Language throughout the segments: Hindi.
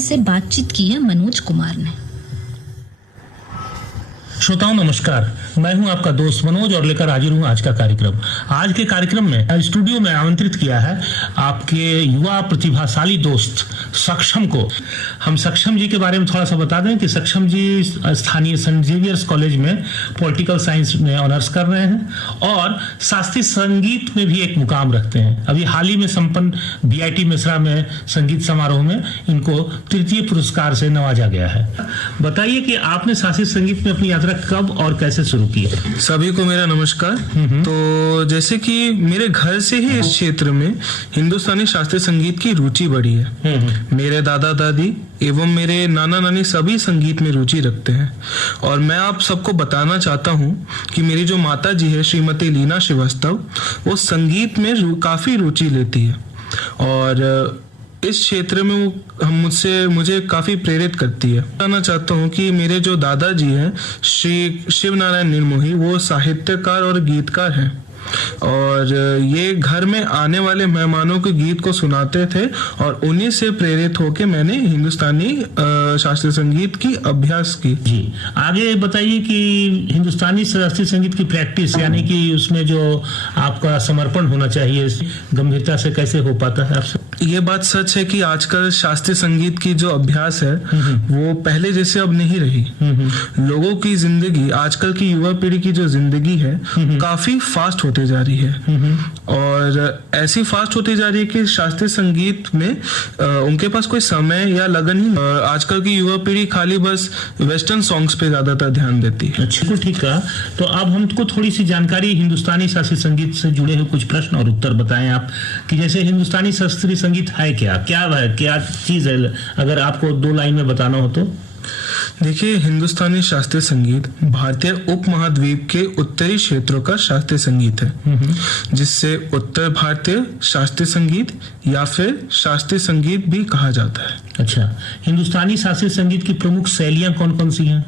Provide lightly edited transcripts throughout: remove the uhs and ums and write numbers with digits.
से बातचीत की है मनोज कुमार ने। श्रोताओं नमस्कार, मैं हूं आपका दोस्त मनोज और लेकर हाजिर हूं आज का कार्यक्रम। आज के कार्यक्रम में स्टूडियो में आमंत्रित किया है आपके युवा प्रतिभाशाली दोस्त सक्षम को। हम सक्षम जी के बारे में थोड़ा सा बता दें कि सक्षम जी स्थानीय सेंट जेवियर्स कॉलेज में पॉलिटिकल साइंस में ऑनर्स कर रहे हैं और शास्त्रीय संगीत में भी एक मुकाम रखते हैं। अभी हाल ही में संपन्न बीआईटी मिश्रा में संगीत समारोह में इनको तृतीय पुरस्कार से नवाजा गया है। बताइए कि आपने शास्त्रीय संगीत में अपनी यात्रा कब और कैसे शुरू की? सभी को मेरा नमस्कार। तो जैसे कि मेरे घर से ही इस क्षेत्र में हिंदुस्तानी शास्त्रीय संगीत की रुचि बढ़ी है। मेरे दादा दादी एवं मेरे नाना नानी सभी संगीत में रुचि रखते हैं और मैं आप सबको बताना चाहता हूँ कि मेरी जो माता जी है श्रीमती लीना श्रीवास्तव, वो संगीत में काफी रुचि लेती है और इस क्षेत्र में वो मुझे काफी प्रेरित करती है। बताना चाहता हूँ कि मेरे जो दादाजी हैं श्री शिव नारायण निर्मोही, वो साहित्यकार और गीतकार हैं और ये घर में आने वाले मेहमानों के गीत को सुनाते थे और उन्हीं से प्रेरित होकर मैंने हिंदुस्तानी शास्त्रीय संगीत की अभ्यास की। जी, आगे बताइए कि हिंदुस्तानी शास्त्रीय संगीत की प्रैक्टिस यानी कि उसमें जो आपका समर्पण होना चाहिए गंभीरता से कैसे हो पाता है आपसे? ये बात सच है कि आजकल शास्त्रीय संगीत की जो अभ्यास है वो पहले जैसे अब नहीं रही। लोगों की जिंदगी, आजकल की युवा पीढ़ी की जो जिंदगी है काफी फास्ट होते जा रही है और ऐसी फास्ट होती जा रही है कि शास्त्रीय संगीत में उनके पास कोई समय या लगन ही। आजकल की युवा पीढ़ी खाली बस वेस्टर्न सॉन्ग्स पे ज्यादातर ध्यान देती है। अच्छा, ठीक है। तो अब हमको थोड़ी सी जानकारी हिंदुस्तानी शास्त्रीय संगीत से जुड़े हुए कुछ प्रश्न और उत्तर बताएं आप कि जैसे हिंदुस्तानी शास्त्रीय संगीत है क्या चीज है, अगर आपको 2 लाइन में बताना हो तो? देखिए, हिंदुस्तानी शास्त्रीय संगीत भारतीय उपमहाद्वीप के उत्तरी क्षेत्रों का शास्त्रीय संगीत है, जिससे उत्तर भारतीय शास्त्रीय संगीत या फिर शास्त्रीय संगीत भी कहा जाता है। अच्छा, हिंदुस्तानी शास्त्रीय संगीत की प्रमुख शैलियां कौन कौन सी हैं?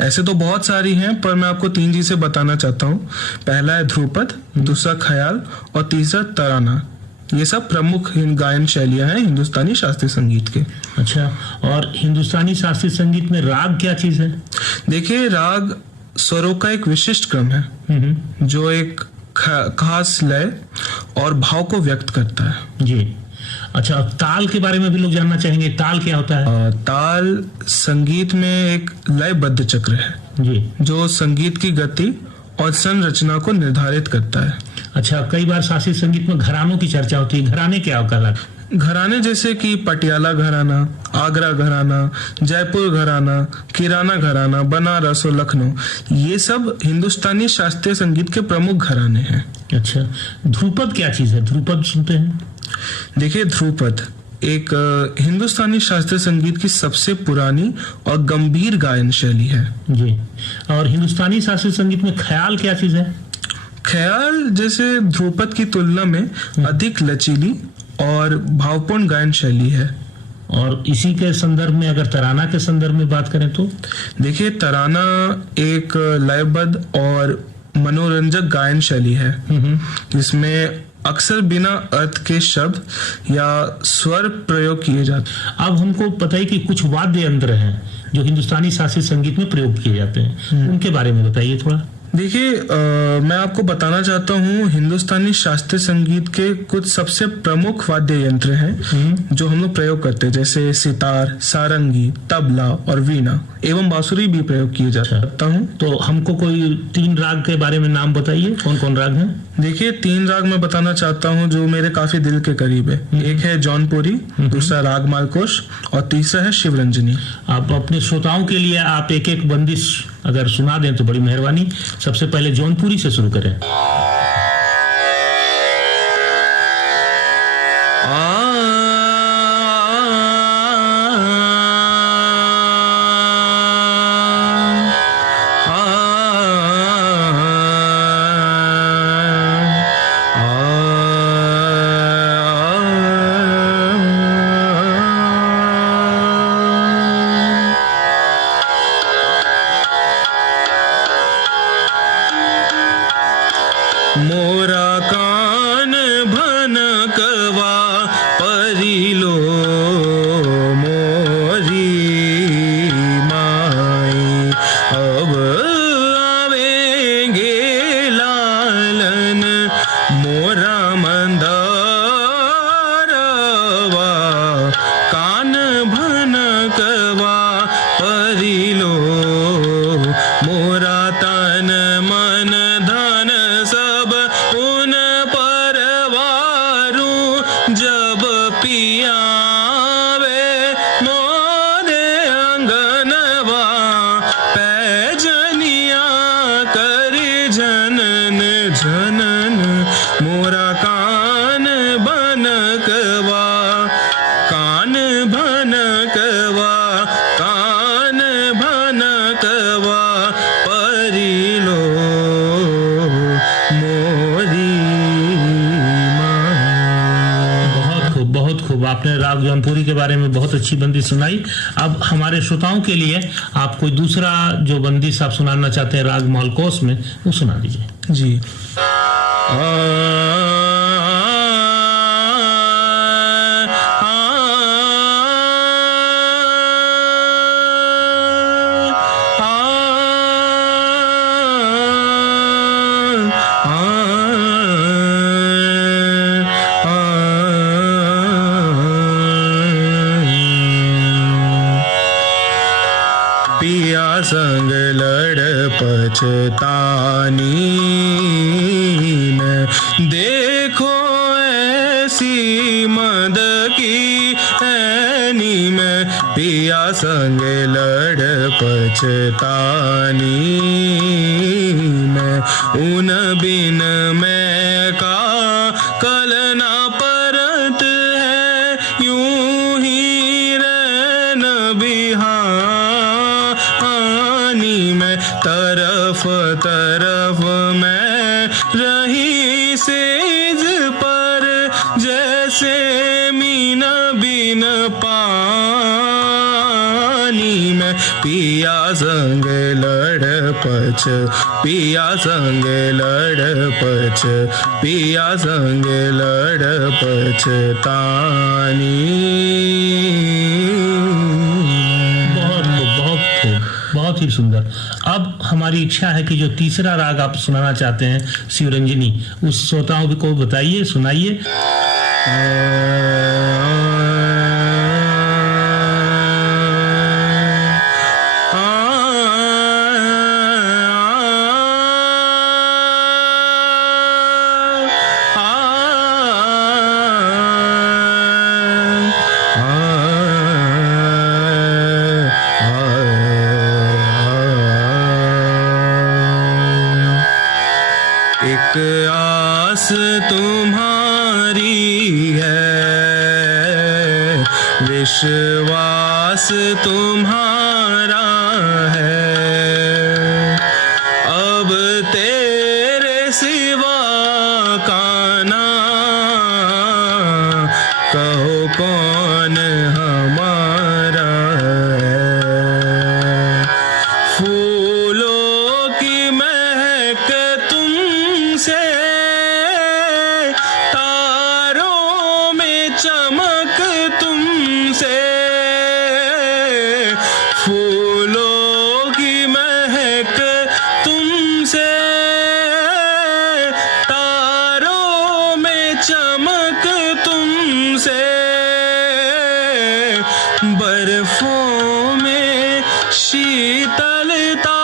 ऐसे तो बहुत सारी हैं, पर मैं आपको 3 चीजें बताना चाहता हूँ। पहला है ध्रुपद, दूसरा ख्याल और तीसरा तराना। ये सब प्रमुख गायन शैलियां हैं हिंदुस्तानी शास्त्रीय संगीत के। अच्छा, और हिंदुस्तानी शास्त्रीय संगीत में राग क्या चीज है? देखिए, राग स्वरों का एक विशिष्ट क्रम है जो एक खास लय और भाव को व्यक्त करता है। जी। अच्छा, ताल के बारे में भी लोग जानना चाहेंगे, ताल क्या होता है? ताल संगीत में एक लयबद्ध चक्र है जी, जो संगीत की गति और संरचना को निर्धारित करता है। अच्छा, कई बार शास्त्रीय संगीत में घरानों की चर्चा होती है। घराने क्या कहलाते? घराने जैसे कि पटियाला घराना, आगरा घराना, जयपुर घराना, किराना घराना, बनारस और लखनऊ, ये सब हिंदुस्तानी शास्त्रीय संगीत के प्रमुख घराने हैं। अच्छा, ध्रुपद क्या चीज है? ध्रुपद सुनते हैं? देखिए, ध्रुपद एक हिंदुस्तानी शास्त्रीय संगीत की सबसे पुरानी और गंभीर गायन शैली है। जी। और हिंदुस्तानी शास्त्रीय संगीत में ख्याल क्या चीज है? ख्याल जैसे ध्रुपद की तुलना में अधिक लचीली और भावपूर्ण गायन शैली है। और इसी के संदर्भ में अगर तराना के संदर्भ में बात करें तो? देखिए, तराना एक लयबद्ध और मनोरंजक गायन शैली है जिसमें अक्सर बिना अर्थ के शब्द या स्वर प्रयोग किए जाते हैं। अब हमको पता है कि कुछ वाद्य यंत्र हैं जो हिंदुस्तानी शास्त्रीय संगीत में प्रयोग किए जाते हैं, उनके बारे में बताइए थोड़ा। देखिए, मैं आपको बताना चाहता हूँ हिंदुस्तानी शास्त्रीय संगीत के कुछ सबसे प्रमुख वाद्य यंत्र हैं जो हम लोग प्रयोग करते हैं, जैसे सितार, सारंगी, तबला और वीणा एवं बांसुरी भी प्रयोग किए जाता हूँ। तो हमको कोई 3 राग के बारे में नाम बताइए, कौन कौन राग हैं? देखिए, 3 राग मैं बताना चाहता हूँ जो मेरे काफी दिल के करीब है। एक है जौनपुरी, दूसरा राग मालकोश और तीसरा है शिवरंजनी। आप अपने श्रोताओं के लिए आप एक एक बंदिश अगर सुना दें तो बड़ी मेहरबानी। सबसे पहले जौनपुरी से शुरू करें। कवा कान भनकवा परिलो मोरी माँ। बहुत खूब आपने राग जौनपुरी के बारे में बहुत अच्छी बंदिश सुनाई। अब हमारे श्रोताओं के लिए आप कोई दूसरा जो बंदिश आप सुनाना चाहते हैं राग मालकोस में वो सुना दीजिए। जी। पिया संग लड़ पछतानी न देखो ऐसी मद की ऐनी में। पिया संग लड़ पछतानी में उन बिन मैं का कल ना परत है। यूं ही रहन बिहानी में तरफ तरफ मैं रही सेज पर जैसे मीन बिन पानी में। पिया संग लड़ पछ पिया संग लड़ पछ पिया संग लड़ पछतानी। बहुत ही सुंदर। अब हमारी इच्छा है कि जो तीसरा राग आप सुनाना चाहते हैं शिवरंजनी, उस श्रोताओं को बताइए, सुनाइए। एक आस तुम्हारी है, विश्वास तुम्हारा है। अब तेरे सिवा काना कहो कौन हमारा है। फूलों की महक तुमसे, तारों में चमक तुमसे। फूलों की महक तुमसे, तारों में चमक तुमसे। बर्फों में शीतलता,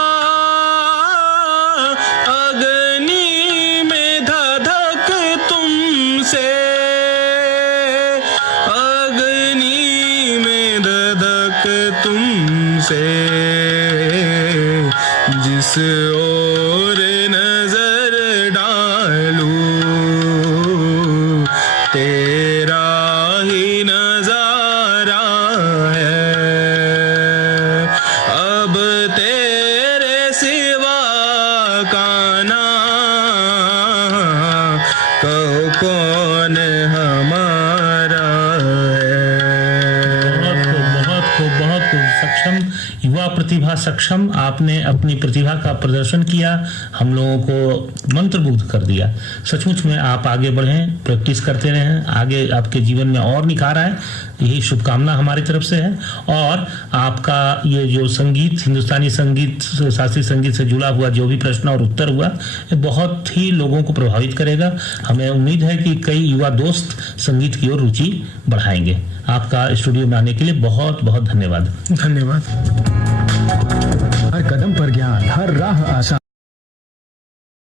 अग्नि में धधक तुमसे। अग्नि में धधक तुमसे। जिस ओर नजर डालूं तेरा ही नजारा है। अब तेरे सिवा काना कहो कौन हमारा है। बहुत सक्षम युवा प्रतिभा सक्षम, आपने अपनी प्रतिभा का प्रदर्शन किया, हम लोगों को मंत्रमुग्ध कर दिया। सचमुच में आप आगे बढ़ें, प्रैक्टिस करते रहें, आगे आपके जीवन में और निखार आए, यही शुभकामना हमारी तरफ से है। और आपका ये जो संगीत, हिंदुस्तानी संगीत, शास्त्रीय संगीत से जुड़ा हुआ जो भी प्रश्न और उत्तर हुआ, ये बहुत ही लोगों को प्रभावित करेगा। हमें उम्मीद है कि कई युवा दोस्त संगीत की ओर रुचि बढ़ाएंगे। आपका स्टूडियो में आने के लिए बहुत बहुत धन्यवाद। धन्यवाद। हर कदम पर ज्ञान, हर राह आसान।